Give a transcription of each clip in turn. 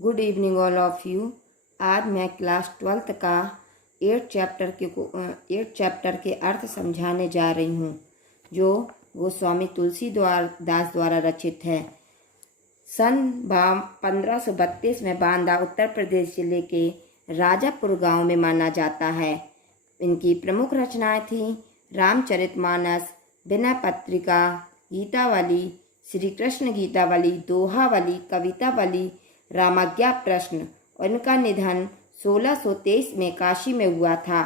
Good evening all of you. आज मैं class 12th का 8th चैप्टर के अर्थ समझाने जा रही हूँ, जो गोस्वामी तुलसीदास द्वारा रचित है। सन 1532 में बांदा उत्तर प्रदेश जिले के राजापुर गांव में माना जाता है। इनकी प्रमुख रचनाएं थीं रामचरितमानस, विनय पत्रिका, गीतावली, श्री कृष्ण गीतावली, दोहावली, कवितावली, रामाज्ञा प्रश्न। और इनका निधन 1623 में काशी में हुआ था।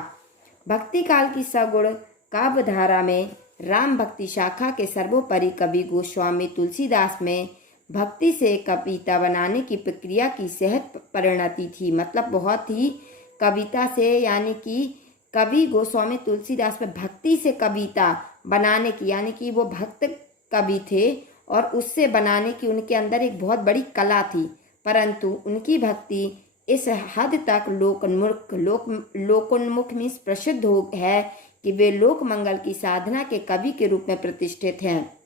भक्ति काल की सगुण काव्य धारा में राम भक्ति शाखा के सर्वोपरि कवि गोस्वामी तुलसीदास में भक्ति से कविता बनाने की प्रक्रिया की सहज परिणति थी। मतलब बहुत ही कविता से, यानी कि कवि गोस्वामी तुलसीदास में भक्ति से कविता बनाने की, यानी कि वो भक्त कवि थे और उससे बनाने की उनके अंदर एक बहुत बड़ी कला थी। परंतु उनकी भक्ति इस हद तक लोकोन्मुख में प्रसिद्ध हो है कि वे लोक मंगल की साधना के कवि के रूप में प्रतिष्ठित हैं।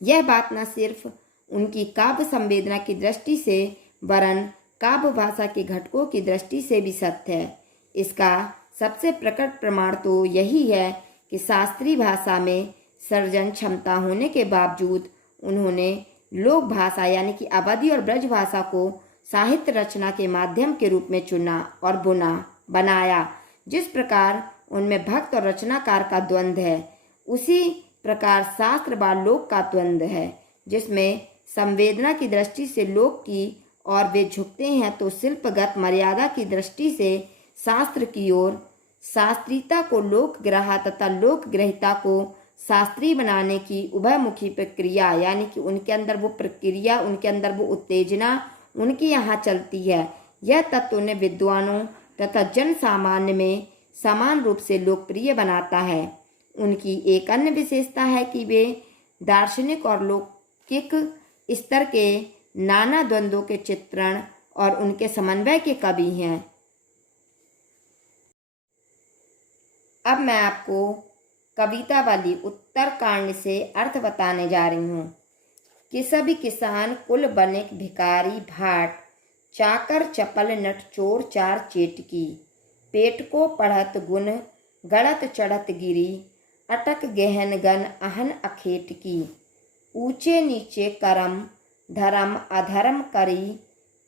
यह बात न सिर्फ उनकी काव्य संवेदना की दृष्टि से वरन काव्य भाषा के घटकों की दृष्टि से भी सत्य है। इसका सबसे प्रकट प्रमाण तो यही है कि शास्त्रीय भाषा में सर्जन क्षमता होने के बावजूद उन्होंने लोक भाषा यानी कि अवधी और ब्रज भाषा को साहित्य रचना के माध्यम के रूप में चुना और बनाया। जिस प्रकार उनमें भक्त और रचनाकार का द्वंद्व है, उसी प्रकार शास्त्र व लोक का द्वंद्व है, जिसमें संवेदना की दृष्टि से लोक की और वे झुकते हैं तो शिल्पगत मर्यादा की दृष्टि से शास्त्र की ओर। शास्त्रीयता को लोकग्राह तथा लोकग्रहिता को शास्त्रीय बनाने की उभयमुखी प्रक्रिया, यानी कि उनके अंदर वो प्रक्रिया, उनके अंदर वो उत्तेजना उनकी यहाँ चलती है। यह तत्व उन्हें विद्वानों तथा जन सामान्य में समान रूप से लोकप्रिय बनाता है। उनकी एक अन्य विशेषता है कि वे दार्शनिक और लौकिक स्तर के नाना द्वंद्वों के चित्रण और उनके समन्वय के कवि हैं। अब मैं आपको कविता वाली उत्तरकांड से अर्थ बताने जा रही हूँ कि सभी किसान कुल बनिक भिखारी भाट, चाकर चपल नट चोर चार चेटकी, पेट को पढ़त गुण गड़त चढ़त गिरी, अटक गहन गन अहन अखेट की, ऊंचे नीचे करम धर्म अधर्म करी,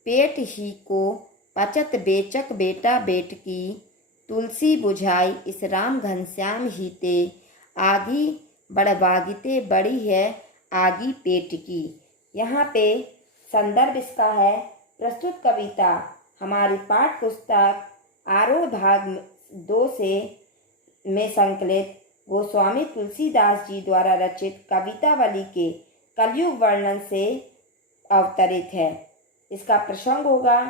पेट ही को पचत बेचक बेटा बेट की, तुलसी बुझाई इस राम घनश्याम ही ते, आगी बड़बागिते बड़ी है आगी पेट की। यहाँ पे संदर्भ इसका है प्रस्तुत कविता हमारी पाठ पुस्तक आरोह भाग 2 से में संकलित गोस्वामी तुलसीदास जी द्वारा रचित कवितावली के कलयुग वर्णन से अवतरित है। इसका प्रसंग होगा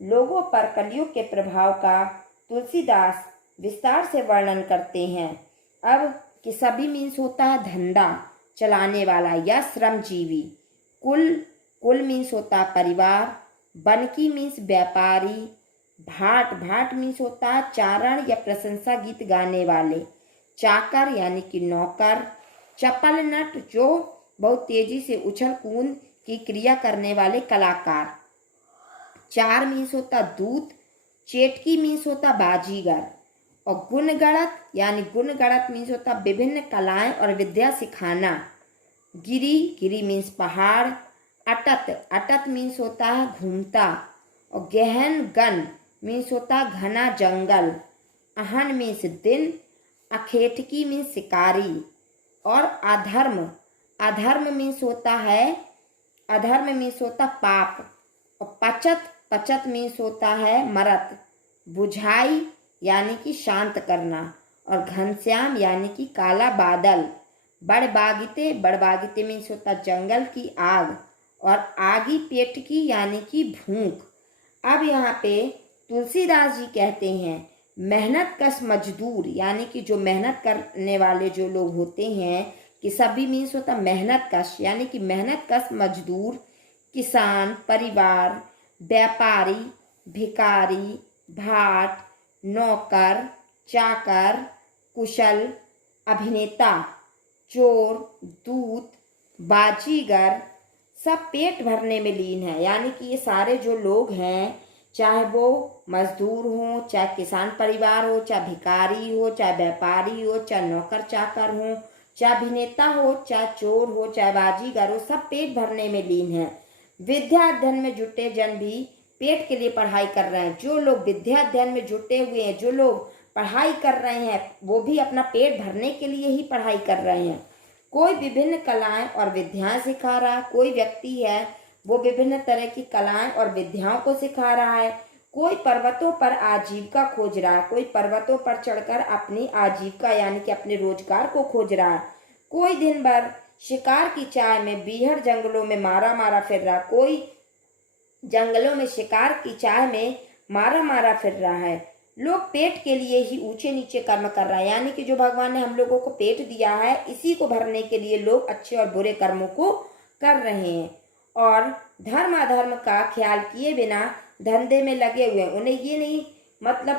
लोगों पर कलयुग के प्रभाव का। तुलसीदास विस्तार से वर्णन करते हैं। अब कि सभी मीन्स होता है धंधा चलाने वाला या श्रमजीवी, कुल मीन्स होता है परिवार, बनकी मीन्स व्यापारी, भाट मीन्स होता है चारण या प्रशंसा गीत गाने वाले, चाकर यानी कि नौकर, चपल नट जो बहुत तेजी से उछल कूद की क्रिया करने वाले कलाकार, चार मीन्स होता दूत, चेटकी मीन्स होता बाजीगर, और गुणगणत यानी गुणगणत मीन्स होता विभिन्न कलाएं और विद्या सिखाना, गिरी मीन्स पहाड़, अटत मीन्स होता है घूमता, और गहन गन मीन्स होता घना जंगल, अहन मीन्स दिन, अखेटकी मीन्स शिकारी, और अधर्म मीन्स होता पाप, और पचत मीन्स होता है मरत, बुझाई यानी कि शांत करना, और घनश्याम यानी कि काला बादल, बड़बागिते मीन्स होता जंगल की आग, और आगी पेट की यानी कि भूख। अब यहाँ पे तुलसीदास जी कहते हैं मेहनत कश मजदूर, यानी कि जो मेहनत करने वाले जो लोग होते हैं, कि सभी मीन्स होता मेहनत कश, यानी कि मेहनत कश मजदूर, किसान, परिवार, व्यापारी, भिखारी, भाट, नौकर, चाकर, कुशल, अभिनेता, चोर, दूत, बाजीगर, सब पेट भरने में लीन है। यानी कि ये सारे जो लोग हैं, चाहे वो मजदूर हो, चाहे किसान परिवार हो, चाहे भिखारी हो, चाहे व्यापारी हो, चाहे नौकर चाकर हो, चाहे अभिनेता हो, चाहे चोर हो, चाहे बाजीगर हो, सब पेट भरने में लीन है। विद्या अध्ययन में जुटे जन भी पेट के लिए पढ़ाई कर रहे हैं। जो लोग विद्या अध्ययन में जुटे हुए हैं, जो लोग पढ़ाई कर रहे हैं, वो भी अपना पेट भरने के लिए ही पढ़ाई कर रहे हैं। कोई विभिन्न कलाएं और विद्याएं सिखा रहा है। कोई व्यक्ति है वो विभिन्न तरह की कलाएं और विद्याओं को सिखा रहा है। कोई पर्वतों पर आजीविका खोज रहा है। कोई पर्वतों पर चढ़कर अपनी आजीविका यानी कि अपने रोजगार को खोज रहा है। कोई दिन भर शिकार की चाह में बीहड़ जंगलों में मारा फिर रहा। कोई जंगलों में शिकार की चाह में मारा फिर रहा है। लोग पेट के लिए ही ऊंचे नीचे कर्म कर रहा है। यानी कि जो भगवान ने हम लोगों को पेट दिया है, इसी को भरने के लिए लोग अच्छे और बुरे कर्मों को कर रहे हैं और धर्म अधर्म का ख्याल किए बिना धंधे में लगे हुए हैं। उन्हें ये नहीं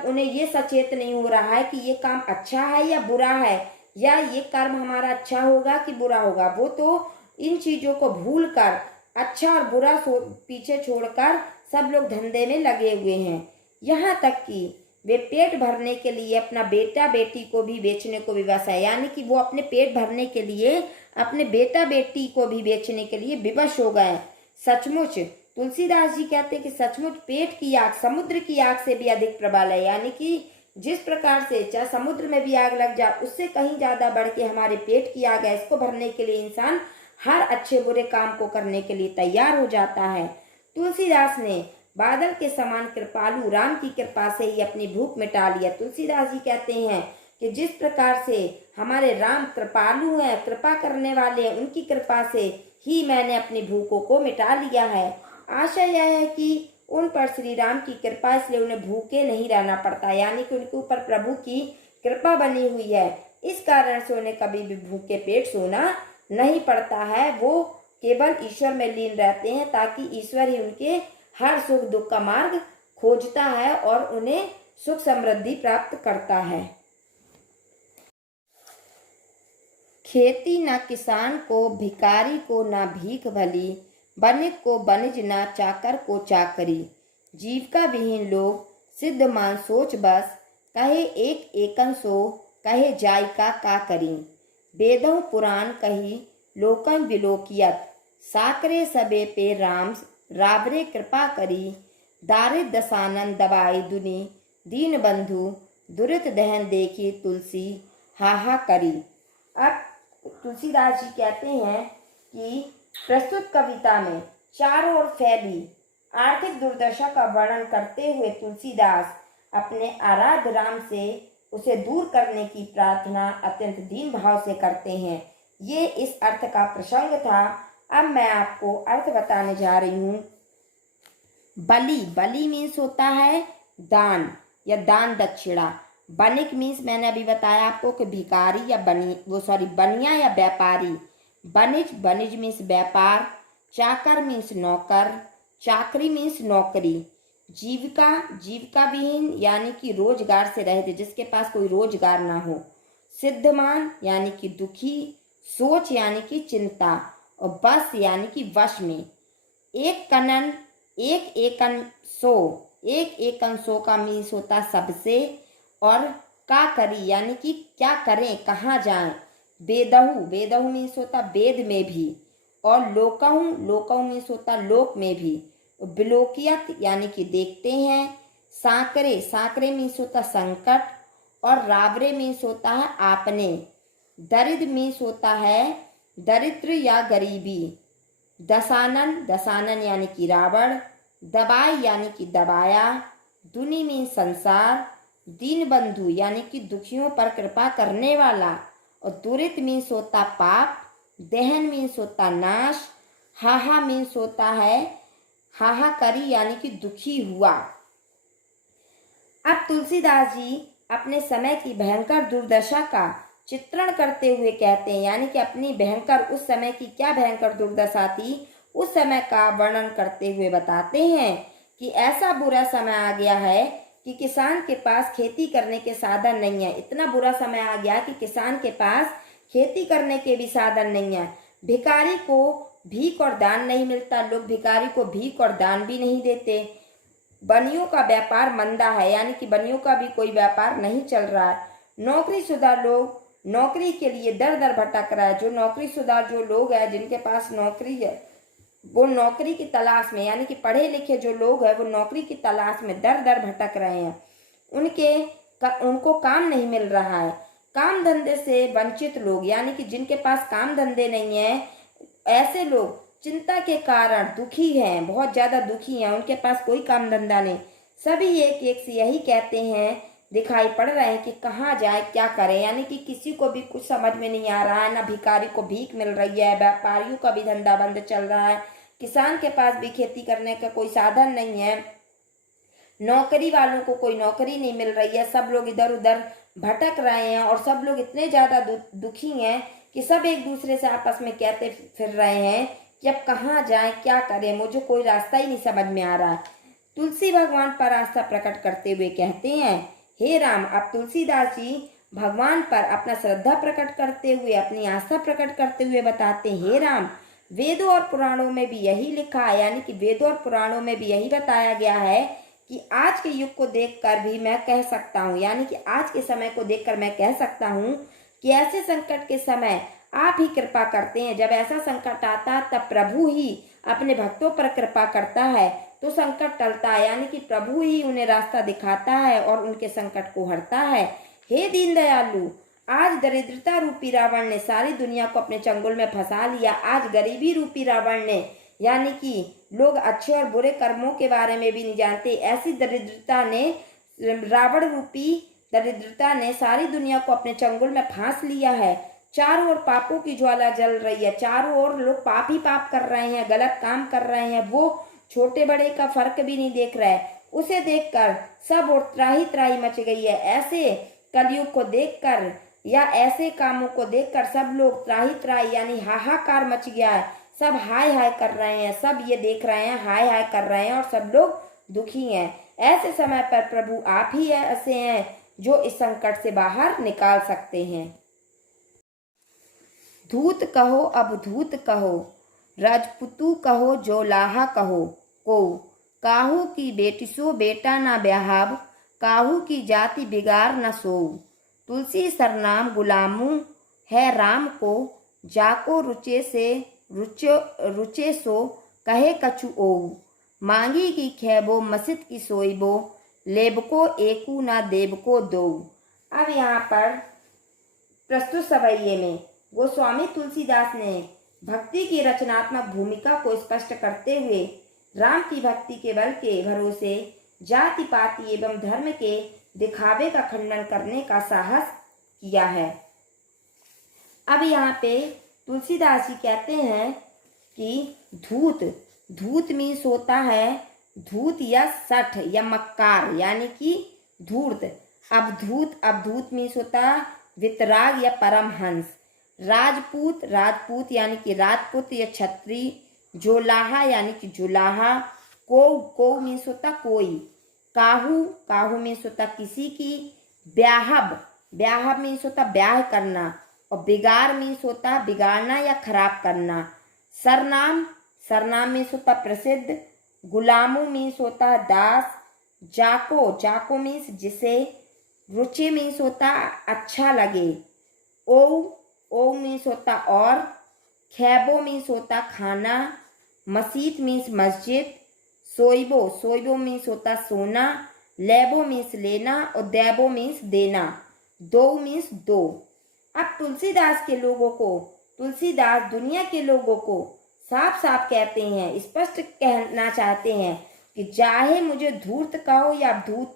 उन्हें ये सचेत नहीं हो रहा है कि ये काम अच्छा है या बुरा है, या ये कर्म हमारा अच्छा होगा कि बुरा होगा। वो तो इन चीजों को भूल कर, अच्छा और बुरा पीछे छोड़कर सब लोग धंधे में लगे हुए हैं। यहाँ तक कि वे पेट भरने के लिए अपना बेटा बेटी को भी बेचने को विवश है। यानी कि वो अपने पेट भरने के लिए अपने बेटा बेटी को भी बेचने के लिए विवश हो गए। सचमुच तुलसीदास जी कहते हैं कि सचमुच पेट की आग समुद्र की आग से भी अधिक प्रबल है। यानी कि जिस प्रकार से चाहे समुद्र में भी आग लग जाए, उससे कहीं ज्यादा बढ़ के हमारे पेट की आग है। इसको भरने के लिए इंसान हर अच्छे बुरे काम को करने के लिए तैयार हो जाता है। तुलसीदास ने बादल के समान कृपालु राम की कृपा से ही अपनी भूख मिटा लिया। तुलसीदास जी कहते हैं कि जिस प्रकार से हमारे राम कृपालु हैं, कृपा करने वाले हैं, उनकी कृपा से ही मैंने अपनी भूखों को मिटा लिया है। आशा यह है कि उन पर श्री राम की कृपा, इसलिए उन्हें भूखे नहीं रहना पड़ता। यानी कि उनके ऊपर प्रभु की कृपा बनी हुई है, इस कारण से उन्हें कभी भी भूखे पेट सोना नहीं पड़ता है। वो केवल ईश्वर में लीन रहते हैं, ताकि ईश्वर ही उनके हर सुख दुख का मार्ग खोजता है और उन्हें सुख समृद्धि प्राप्त करता है। खेती न किसान को, भिखारी को न भीख भली, बनिक को बनिज न चाकर को चाकरी। जीविका विहीन लोग सिद्ध मान सोच बस, कहे एक एकन सो, कहे जायका का करी। वेदों पुराण कही लोकं विलोकियत, साकरे सबे पे राम राबरे कृपा करी। दारिद दसानन दबाई दुनी, दीन बंधु दुरित दहन देखी तुलसी हाहा करी। अब तुलसीदास जी कहते हैं कि प्रस्तुत कविता में चारों ओर फैली आर्थिक दुर्दशा का वर्णन करते हुए तुलसीदास अपने आराध्य राम से उसे दूर करने की प्रार्थना अत्यंत दीन भाव से करते हैं। ये इस अर्थ का प्रसंग था। अब मैं आपको अर्थ बताने जा रही हूँ। बलि, बलि मीन्स होता है दान या दान दक्षिणा। बनिक मीन्स मैंने अभी बताया आपको कि भिखारी या बनिया या व्यापारी। बनिज, बनिज मीन्स व्यापार। चाकर मीन्स नौकर। चाकरी मीन्स नौकरी। जीविका, जीविका विहीन यानी कि रोजगार से रहित, जिसके पास कोई रोजगार ना हो। सिद्धमान यानी कि दुखी। सोच यानी कि चिंता। और बस यानी कि वश में। एक कनन, एक एकन सो, एक एकन सो का मीन्स होता सबसे। और का करी यानी कि क्या करें, कहाँ जाएं। वेदहु, वेदहु मीन्स होता वेद में भी। और लोकहु, लोकहु मीन्स होता लोक में भी। विलोकियत यानी कि देखते हैं। साकरे, साकरे मीन्स होता संकट। और रावरे मीन्स होता है आपने। दरिद्र मीन्स होता है दरिद्र या गरीबी। दसानन, दसानन यानी कि रावण। दबाई यानी कि दबाया। दुनि मीन्स संसार। दीन बंधु यानी कि दुखियों पर कृपा करने वाला। और दुरित मीन्स होता पाप। दहन मीन्स होता नाश। हाहा मीन्स होता है हाहाकारी यानी कि दुखी हुआ। अब तुलसीदास जी अपने समय की भयंकर दुर्दशा का चित्रण करते हुए कहते हैं, यानी कि अपनी भयंकर उस समय की क्या भयंकर दुर्दशा थी, उस समय का वर्णन करते हुए बताते हैं कि ऐसा बुरा समय आ गया है कि किसान के पास खेती करने के साधन नहीं है। इतना बुरा समय आ गया कि किसान के पास खेती करने के भी साधन नहीं है। भिखारी को भीख और दान नहीं मिलता, लोग भिखारी को भीख और दान भी नहीं देते। बनियों का व्यापार मंदा है, यानी कि बनियों का भी कोई व्यापार नहीं चल रहा है। नौकरीशुदा लोग नौकरी के लिए दर दर भटक रहा है। जो नौकरीशुदा जो लोग हैं, जिनके पास नौकरी है, वो नौकरी की तलाश में, यानी कि पढ़े लिखे जो लोग हैं, वो नौकरी की तलाश में दर दर भटक रहे हैं। उनको काम नहीं मिल रहा है। काम धंधे से वंचित लोग, यानी कि जिनके पास काम धंधे नहीं है, ऐसे लोग चिंता के कारण दुखी हैं, बहुत ज्यादा दुखी हैं, उनके पास कोई काम धंधा नहीं। सभी एक एक से यही कहते हैं, दिखाई पड़ रहे हैं कि कहाँ जाए, क्या करें, यानी कि किसी को भी कुछ समझ में नहीं आ रहा है। ना भिखारी को भीख मिल रही है, व्यापारियों का भी धंधा बंद चल रहा है, किसान के पास भी खेती करने का कोई साधन नहीं है, नौकरी वालों को कोई नौकरी नहीं मिल रही है। सब लोग इधर उधर भटक रहे हैं और सब लोग इतने ज्यादा दुखी हैं कि सब एक दूसरे से आपस में कहते फिर रहे हैं कि अब कहाँ जाएं, क्या करें, मुझे कोई रास्ता ही नहीं समझ में आ रहा है। तुलसी भगवान पर आस्था प्रकट करते हुए कहते हैं, हे राम। अब तुलसीदास जी भगवान पर अपना श्रद्धा प्रकट करते हुए, अपनी आस्था प्रकट करते हुए बताते हैं, हे राम, वेदों और पुराणों में भी यही लिखा है, यानी कि वेदों और पुराणों में भी यही बताया गया है कि आज के युग को देखकर भी मैं कह सकता हूँ, यानी कि आज के समय को देखकर मैं कह सकता हूँ कि ऐसे संकट के समय आप ही कृपा करते हैं। जब ऐसा संकट आता तब प्रभु ही अपने भक्तों पर कृपा करता है तो संकट टलता है, यानी कि प्रभु ही उन्हें रास्ता दिखाता है और उनके संकट को हरता है। हे दीन दयालु, आज दरिद्रता रूपी रावण ने सारी दुनिया को अपने चंगुल में फंसा लिया। आज गरीबी रूपी रावण ने, यानी कि लोग अच्छे और बुरे कर्मों के बारे में भी नहीं जानते, ऐसी दरिद्रता ने, रावण रूपी दरिद्रता ने सारी दुनिया को अपने चंगुल में फांस लिया है। चारों ओर पापों की ज्वाला जल रही है, चारों ओर लोग पाप ही पाप कर रहे हैं, गलत काम कर रहे हैं, वो छोटे बड़े का फर्क भी नहीं देख रहे। उसे देखकर सब और त्राही त्राही मच गई है। ऐसे कलयुग को देखकर या ऐसे कामों को देखकर सब लोग त्राही त्राही, यानी हाहाकार मच गया है। सब हाय हाय कर रहे हैं, सब ये देख रहे हैं, हाय हाय कर रहे हैं और सब लोग दुखी हैं। ऐसे समय पर प्रभु आप ही ऐसे हैं जो इस संकट से बाहर निकाल सकते हैं। धूत कहो अब धूत कहो, राजपुतु कहो जोलाहा कहो, को काहू की बेटिसो बेटा ना ब्याहाब, काहू की जाति बिगाड़ न सोऊ। तुलसी सरनाम गुलामू है राम को, जाको रुचे सो कहे कछु ओऊ। मांगी की खैबो मसित की सोईबो, लेबको एकू ना देबको दो। अब यहाँ पर प्रस्तुत सवैये में गोस्वामी तुलसीदास ने भक्ति की रचनात्मक भूमिका को स्पष्ट करते हुए राम की भक्ति के बल के भरोसे जाति पाति एवं धर्म के दिखावे का खंडन करने का साहस किया है। अब यहाँ पे तुलसीदास जी कहते हैं कि धूत मीन्स होता है धूत या सठ या मक्कार, यानी कि धूर्त। अब धूत मीन्स होता वितराग या परमहंस। राजपूत यानी कि राजपुत या छत्री। जोलाहा यानी कि जुलाहा। को मीन्स होता कोई। काहू मीन्स होता किसी की। ब्याहब मीन्स होता ब्याह करना। और बिगाड़ मीन्स होता बिगाड़ना या खराब करना। सरनाम मीन्स होता प्रसिद्ध। गुलामू मीन्स होता दास। जाको मीन्स जिसे। रुचि मीन्स होता अच्छा लगे। ओ मीन्स होता और। खैबो मीन्स होता खाना। मसीत मीन्स मस्जिद। सोइबो मीन्स होता सोना। लेबो मीन्स लेना। और देबो मीन्स देना। दो मीन्स दो। अब तुलसीदास दुनिया के लोगों को साफ साफ कहते हैं, स्पष्ट कहना चाहते हैं कि चाहे मुझे धूर्त कहो या अवधूत,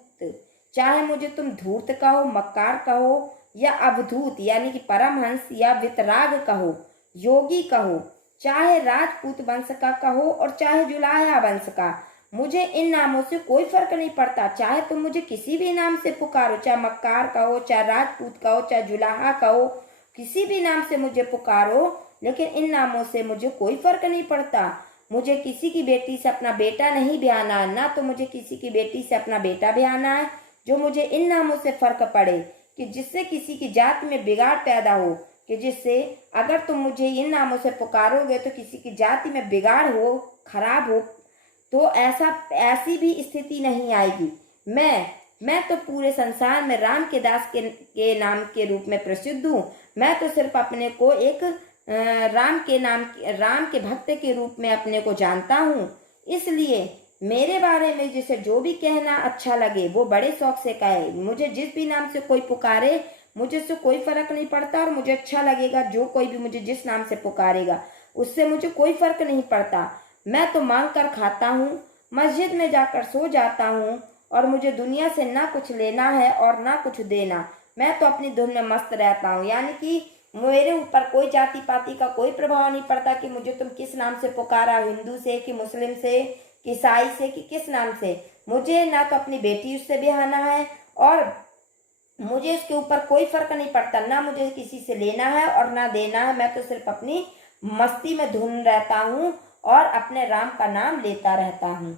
चाहे मुझे तुम धूर्त कहो, मक्कार कहो या अवधूत यानी कि परमहंस या वितराग कहो, योगी कहो, चाहे राजपूत वंश का कहो और चाहे जुलाहा वंश का, मुझे इन नामों से कोई फर्क नहीं पड़ता। चाहे तुम मुझे किसी भी नाम से पुकारो, चाहे मक्कार कहो, चाहे राजपूत कहो, चाहे जुलाहा कहो, किसी भी नाम से मुझे पुकारो, लेकिन इन नामों से मुझे कोई फर्क नहीं पड़ता। मुझे किसी की बेटी से अपना बेटा नहीं ब्याहना है, ना तो मुझे किसी की बेटी से अपना बेटा ब्याहना है जो मुझे इन नामों से फर्क पड़े कि जिससे किसी की जात में बिगाड़ पैदा हो, कि कि जिससे अगर तुम मुझे इन नामों से पुकारोगे तो किसी की जाति में बिगाड़ हो, खराब हो, तो ऐसी भी स्थिति नहीं आएगी। मैं तो पूरे संसार में राम के दास के नाम के रूप में प्रसिद्ध हूँ। मैं तो सिर्फ अपने को एक राम के भक्त के रूप में अपने को जानता हूँ। इसलिए मेरे बारे में जिसे जो भी कहना अच्छा लगे वो बड़े शौक से कहे। मुझे जिस भी नाम से कोई पुकारे मुझे उससे कोई फर्क नहीं पड़ता, और मुझे अच्छा लगेगा जो कोई भी मुझे जिस नाम से पुकारेगा उससे मुझे कोई फर्क नहीं पड़ता। मैं तो मांग कर खाता हूँ, मस्जिद में जाकर सो जाता हूँ, और मुझे दुनिया से ना कुछ लेना है और ना कुछ देना। मैं तो अपनी धुन में मस्त रहता हूँ। यानी कि मेरे ऊपर कोई जाति पाति का कोई प्रभाव नहीं पड़ता कि मुझे तुम किस नाम से पुकारा, हिंदू से कि मुस्लिम से कि ईसाई से कि किस नाम से। मुझे ना तो अपनी बेटी उससे ब्याहना है, और मुझे इसके ऊपर कोई फर्क नहीं पड़ता, ना मुझे किसी से लेना है और ना देना है। मैं तो सिर्फ अपनी मस्ती में धुन रहता हूँ और अपने राम का नाम लेता रहता हूँ।